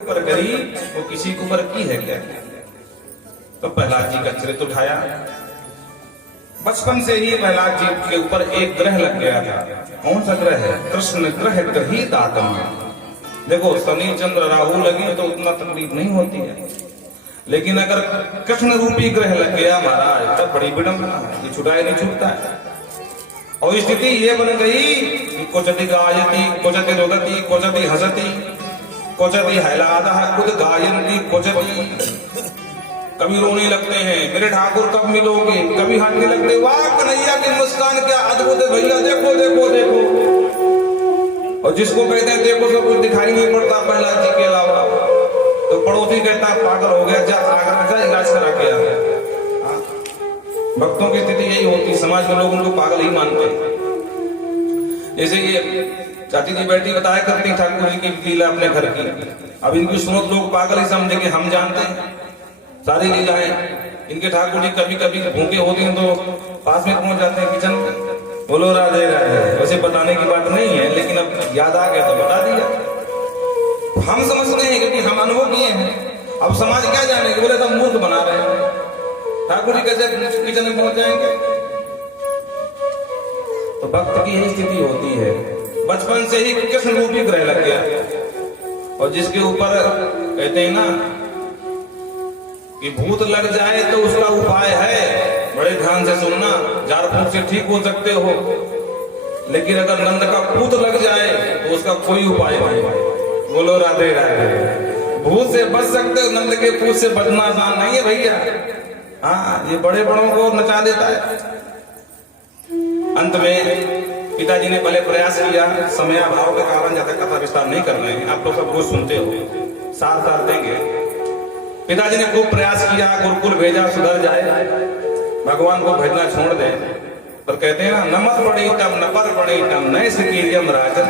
पर करी वो किसी के ऊपर की है क्या? तो प्रहलाद जी का चरित्र उठाया। बचपन से ही प्रहलाद जी के ऊपर एक ग्रह लग गया था। कौन सा ग्रह है? कृष्ण ग्रह ग्रहित आत्मा। देखो शनि चंद्र राहु लगे तो उतना तकलीफ नहीं होती है, लेकिन अगर कृष्ण रूपी ग्रह लग गया महाराज तब बड़ी विडंबना है, ये छुटाए नहीं छूटता है। और स्थिति ये बन गई कि क्वचति गायति क्वचति रोदति क्वचति हसति क्वचति हैलादः खुद गायन्ति क्वचति। कभी रोने लगते हैं मेरे ठाकुर कब मिलोगे, कभी हंसने लगते वाह कन्हैया की मुस्कान क्या अद्भुत है भैया, देखो देखो देखो। और जिसको कहते हैं देखो सब कुछ दिखाई नहीं पड़ता प्रहलाद जी के अलावा, तो पड़ोसी कहता पागल हो गया, जा आगरा जा इलाज करा के आ गया। भक्तों की स्थिति यही होती, समाज में लोग उनको पागल ही मानते हैं। जैसे ये चाची जी बैठी बताया करती ठाकुर जी की लीला अपने घर की, अब इनकी सुनो लोग पागल ही समझे कि हम जानते हैं सारी लीलाएं। इनके ठाकुर जी कभी कभी भूखे होते हैं तो पास में पहुंच जाते हैं किचन में, बोलो राधे राधे। वैसे बताने की बात नहीं है, लेकिन अब याद आ गया तो बता दिया। हम समझते हैं क्योंकि हम अनुभव किए हैं। अब समाज क्या जानेगी, बोले तो मूर्ख बना रहे हैं। ठाकुर जी कैसे किचन में पहुंच जाएंगे? तो भक्त की यही स्थिति होती है, बचपन से ही कृष्ण रूपी ग्रह लग गया। और जिसके ऊपर कहते हैं ना कि भूत लग जाए तो उसका उपाय है, बड़े ध्यान से सुनना, झाड़ फूंक से ठीक हो सकते हो, लेकिन अगर नंद का पूत लग जाए तो उसका कोई उपाय नहीं। बोलो राधे राधे। भूत से बच सकते हो, नंद के पूत से बचना आसान नहीं है भैया। हाँ, ये बड़े बड़ों को नचा देता है। अंत में पिताजी ने पहले प्रयास किया, समय अभाव के कारण ज्यादा कथा विस्तार नहीं कर रहे हैं, आप लोग सब कुछ सुनते हो, सार सार देंगे। पिताजी ने खूब प्रयास किया, गुरुकुल भेजा सुधर जाए, भगवान को भेजना छोड़ दे। पर कहते हैं ना नमत पड़ी तब नपर पड़ी तब नए सिकीरियम राजन,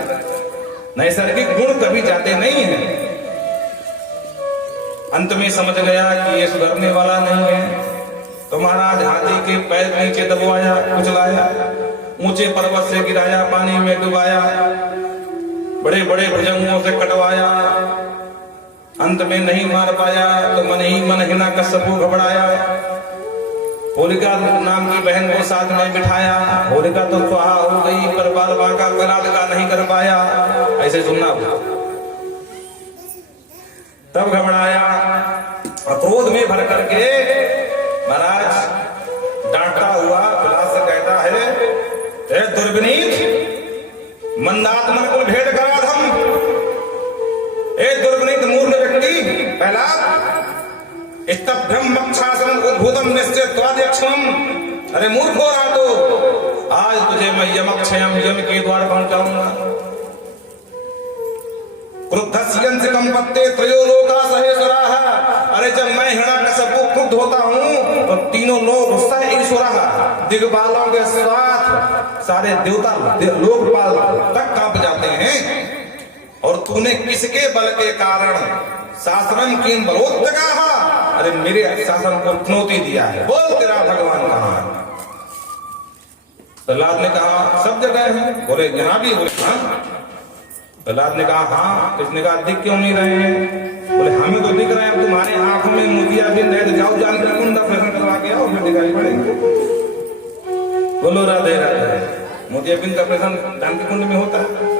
नैसर्गिक गुण कभी जाते नहीं है। अंत में समझ गया कि ये सुधरने वाला नहीं है, तो महाराज हाथी के पैर नीचे दबवाया, कुचलाया, ऊंचे पर्वत से गिराया, पानी में डुबाया, बड़े बड़े भुजंगों से कटवाया। अंत में नहीं मार पाया तो मन ही मन हिरण्यकश्यप को घबराया। होलिका नाम की बहन को साथ में बिठाया, होलिका तो स्वाहा हो गई, पर बाल बांका बलात्कार नहीं कर पाया। ऐसे सुनना, तब घबराया और क्रोध में भर करके महाराज डांटता हुआ विलास से कहता है, हे दुर्विनीत मंदात्मन को भेद करा धम, हे दुर्विनीत मूर्ख व्यक्ति, पहला स्तभ्यम मक्षासनम उद्भूतम निश्चय त्वाद्यक्षम। अरे मूर्ख हो रहा तो आज तुझे मैं यमक्षयम यम के द्वार पहुंचाऊंगा। क्रुद्धस्य कंपत्ते त्रयो लोका सहेश्वराः। अरे जब मैं हिरण्यकश्यप को क्रुद्ध होता हूं तो तीनों लोग सहेश्वराः, दिग्बालों के साथ सारे देवता लोकपाल तक कांप जाते हैं। और तूने किसके बल के कारण शासनम की बलोत्तकाः, अरे मेरे शासन को चुनौती दिया है, बोल तेरा भगवान कहां है? प्रहलाद ने कहा सब जगह है। बोले यहां भी? बोले हाँ। प्रहलाद ने कहा हाँ। किसने कहा दिख क्यों नहीं रहे हैं? बोले हमें तो दिख रहे हैं, तुम्हारे आंखों में मोतियाबिंद है, तो जाओ जान कर कुंडा प्रश्न करवा के आओ, फिर दिखाई पड़ेंगे। बोलो राधे राधे। मोतियाबिंद का प्रश्न जान के कुंड में होता है।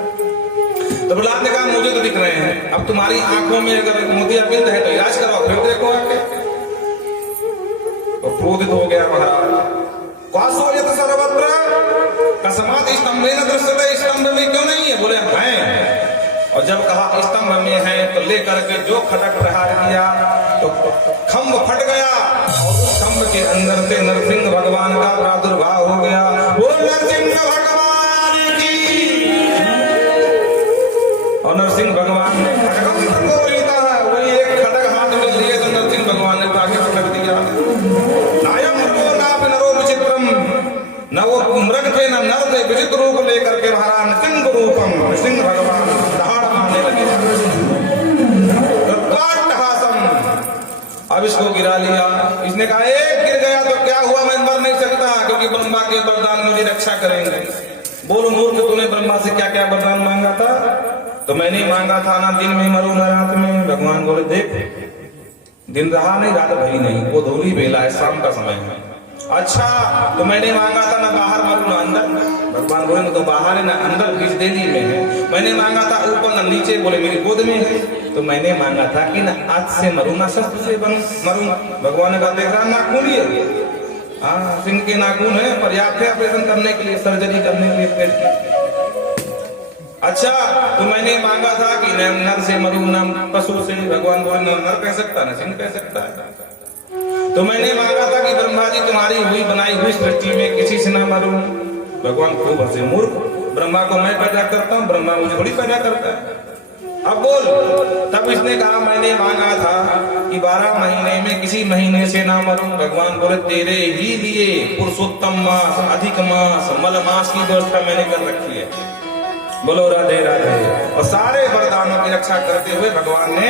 तो प्रहलाद ने कहा मुझे तो दिख रहे हैं, अब तुम्हारी आंखों में अगर मोतियाबिंद है तो इलाज करवाओ, फिर देखो आके। तो क्रोधित हो गया महाराज। क्वासो यत सर्वत्र कसमात स्तंभे न दृश्यते, स्तंभ में क्यों नहीं है? बोले हैं। और जब कहा स्तंभ में है तो लेकर के जो खटक प्रहार किया तो खंभ फट गया और उस खंभ के अंदर से नरसिंह भगवान का प्रादुर्भाव हो गया। वो नरसिंह भगवान की। और नरसिंह भगवान ने वही एक खटक हाथ में लिए तो नरसिंह भगवान ने ताकि खटक दिया। नायम मृगो नाप नरो विचित्रम, न वो मृग थे न नर थे, विचित्र रूप लेकर के महाराज नृसिंह रूपम, सिंह भगवान दहाड़ मारने लगे। अब इसको गिरा लिया। इसने कहा एक गिर गया तो क्या हुआ, मैं मर नहीं सकता क्योंकि ब्रह्मा के वरदान मुझे रक्षा करेंगे। बोलो मूर्ख, तूने ब्रह्मा से क्या क्या वरदान मांगा था? तो मैंने मांगा था ना दिन में मरू ना रात में। भगवान बोले देख दिन रहा नहीं रात भई नहीं, वो धूली बेला है, शाम का समय है। अच्छा तो मैंने मांगा था ना बाहर मरू ना अंदर। भगवान बोले ना तो बाहर है ना अंदर, बीच देली में है। मैंने मांगा था ऊपर ना नीचे, बोले मेरी गोद में है। तो मैंने मांगा था कि ना आज से मरू ना शस्त्र से मरू। भगवान ने कहा देख रहा नाखून ही है, हाँ सिंह के नाखून है, पर्याप्त है ऑपरेशन करने के लिए, सर्जरी करने के लिए पेट की। अच्छा तो मैंने मांगा था कि नर से मरू ना पशु से। भगवान बोले नर कह सकता ना सिंह कह सकता है। तो मैंने मांगा था कि ब्रह्मा जी तुम्हारी हुई बनाई हुई सृष्टि में किसी से ना मरूं। भगवान खूब हंसे, मूर्ख ब्रह्मा को मैं पैदा करता हूँ, ब्रह्मा मुझे थोड़ी पैदा करता है। अब बोल। तब इसने कहा मैंने मांगा था कि 12 महीने में किसी महीने से ना मरूं। भगवान बोले तेरे ही लिए पुरुषोत्तम मास, अधिक मास, मल मास की व्यवस्था मैंने कर रखी है। बोलो राधे राधे। और सारे वरदानों की रक्षा करते हुए भगवान ने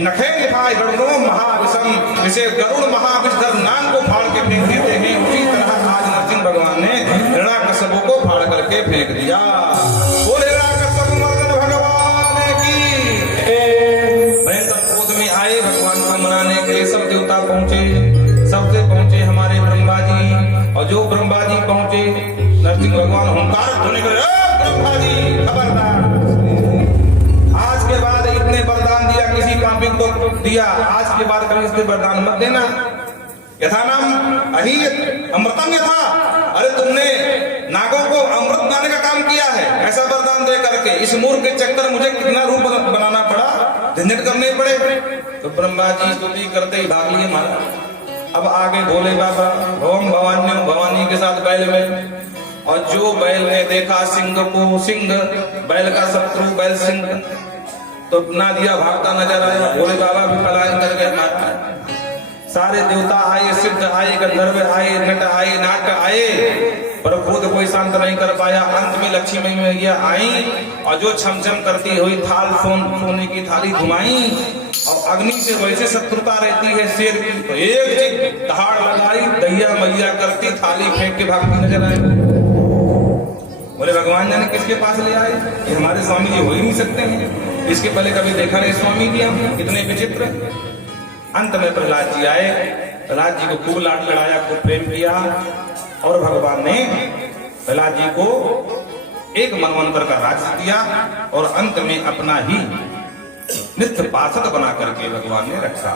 नखे निभाए गरुड़ो महाविषम, जिसे गरुड़ महाविषधर नाग को फाड़ के फेंक देते हैं, उसी तरह आज नरसिंह भगवान ने हिरण्याकश्यप को फाड़ करके फेंक दिया। बोले हिरण्याकश्यप मर्दन भगवान की। भयंकर क्रोध में आए भगवान को मनाने के लिए सब देवता पहुंचे। सबसे पहुंचे हमारे ब्रह्मा जी, और जो ब्रह्मा जी पहुंचे नरसिंह भगवान हुंकार धोने के ब्रह्मा जी खबरदार, आज के बाद इतने वरदान दिया किसी पापी को दिया, आज के बाद कभी इसके वरदान मत देना। यथा नाम अहित अमृतम यथा, अरे तुमने नागों को अमृत बनाने का काम किया है, ऐसा वरदान दे करके इस मूर्ख के चक्कर मुझे कितना रूप बनाना पड़ा, झंझट करने पड़े। तो ब्रह्मा जी स्तुति करते ही भाग लिए महाराज। अब आगे भोले बाबा ओम भवानी भवानी के साथ बैल में, और जो बैल ने देखा सिंह को, सिंह बैल का शत्रु बैल सिंह, तो ना दिया भागता नजर आया। भोले बाबा भी पलायन कर गए माता। सारे देवता आए, सिद्ध आए, गंधर्व आए, नट आए, नाट आए, पर क्रोध कोई शांत नहीं कर पाया। अंत में लक्ष्मी मैया आई और जो छम छम करती हुई थाल सोने की थाली घुमाई, और अग्नि से वैसे शत्रुता रहती है शेर की, तो एक दहाड़ लगाई, दैया मैया करती थाली फेंक के भागती नजर आई। बोले भगवान जाने किसके पास ले आए, ये हमारे स्वामी जी हो ही नहीं सकते हैं, इसके पहले कभी देखा नहीं स्वामी जी हम कितने विचित्र। अंत में प्रहलाद जी आए, प्रहलाद जी को खूब लाड लड़ाया, खूब प्रेम किया, और भगवान ने प्रहलाद जी को एक मनवंतर का राज्य दिया, और अंत में अपना ही नित्य पार्षद बना करके भगवान ने रक्षा